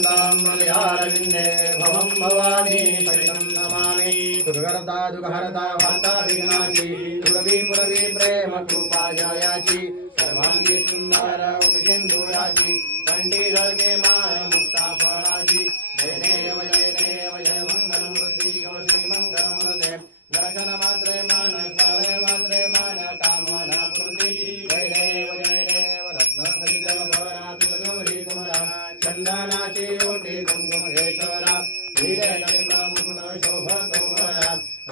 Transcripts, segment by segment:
न्दे भवं भवानी फलितं नमामि दुर्गरता दुर्हरता वार्ता विघ्नाची दुर्वी पुरवी प्रेम कृपायाची सर्वांगी सुंदर सिंधुराची पंडित के मान मुक्ता फळाची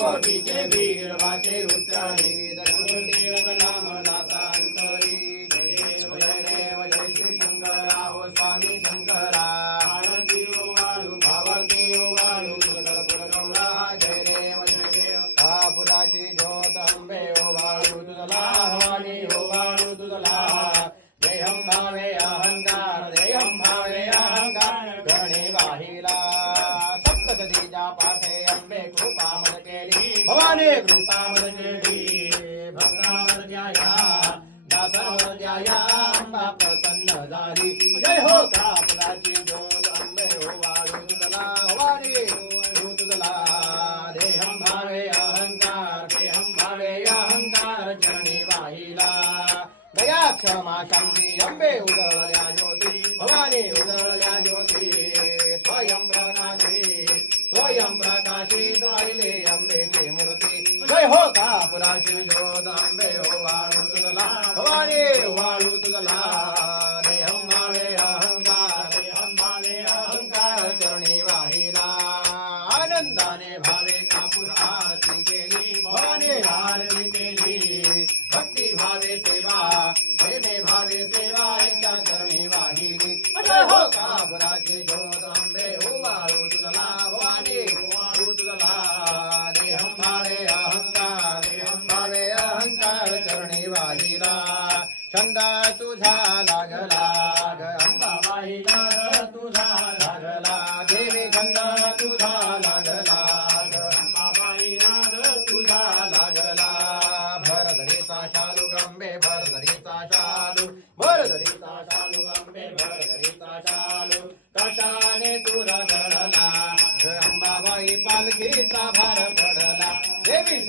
कोटि के वीर वाचे उच्चारी धर्म देव नाम न्याया हो. हो अहंकार. देहम भावे अहंकार. जननी वाहिला. दया क्षमा शांती अंबे उदळल्या ज्योती. भवानी उदळल्या ज्योती. स्वयं प्रणाची स्वयं प्रकाशित पाहिले अंबेची मूर्ती। जय हो कापुराची ज्योत हो वाळू तुझला। भवानी। वाळू तुझला।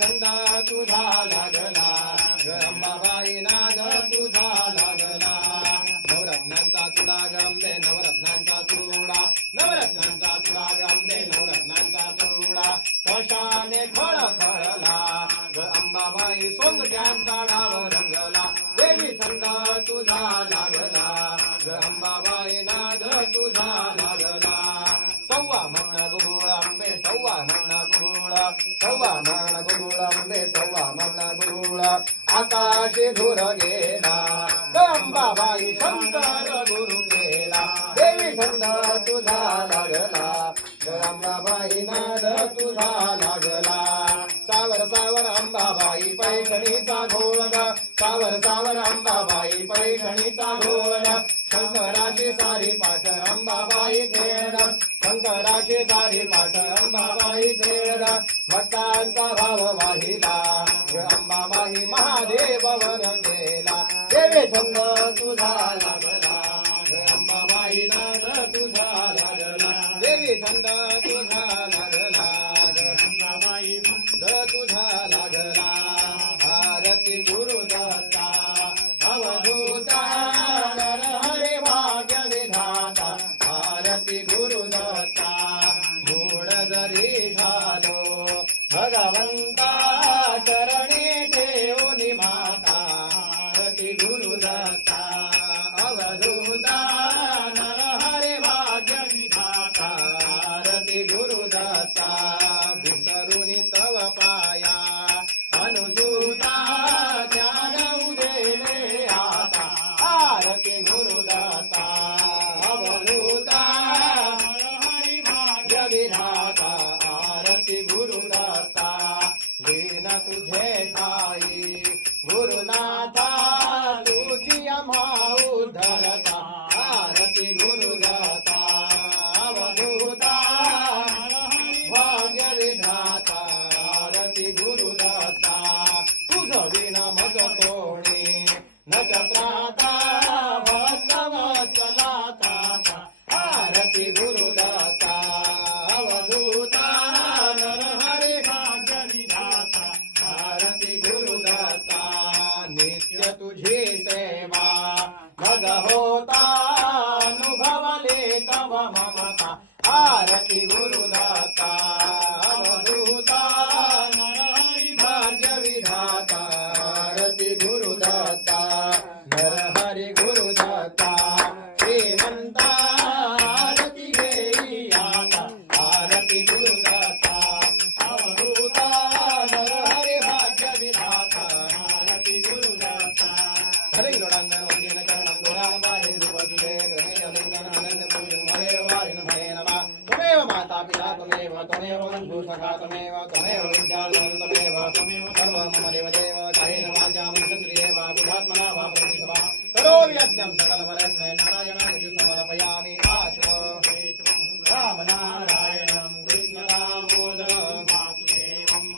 छंद तुझा लागला गंबाबाई नाद तुझा लागला. नवरत्नांचा तुडा गमले नवरत्नांचा तुडा. नवरत्नांचा तुडा गमले नवरत्नांचा तुडा. कशाने खळ खळला ग अंबाबाई सोंग त्यांचा सव्वा मान गुरुळा मुंबे सव्वा मान गुरुळा. आकाशे धुर गेला बाबाई शंकर गुरु गेला. देवी छंद तुझा लागला अंबाबाई नाद तुझा लागला. सावर सावर अंबाबाई पैठणीचा घोळगा सावर सावर अंबाबाई पैठणीचा घोळगा शंकराची सारी पाठ अंबाबाई घेणार. शंकराचे सारे पाठ अंबाबाई क्रीडा भक्तांचा भाव वाहिला. अंबाबाई महादेव वर केला देवे छंद तुझा लागला. अंबाबाई नाद तुझा लागला. देवी छंद तुझा लागला. ಭಗವಂತ दाता लूचियमा उद्धरता आरति गुरु ममता आरती गुरुदाता. తమేవ తమేవ విద్యాలోను తమేవ సమేవ సర్వం మమరేవ దేవ కాయేన వాచా మనసంద్రియ వా బుధాత్మనా వా ప్రతిష్ఠవా కరోమి యజ్ఞం సకల పరస్మై నారాయణాయ సమర్పయామి ఆచ రామ నారాయణం కృష్ణ దామోదరం వాసుదేవం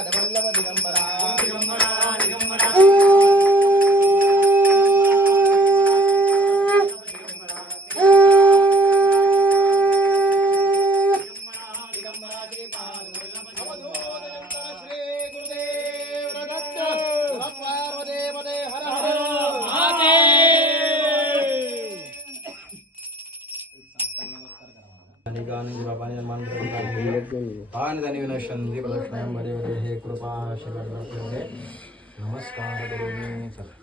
నిగంబరా నిగంబరా నిగంబరా तन्विनश्यन्ति प्रदक्षिणां वरे हे कृपा शरणं नमस्कार करोमि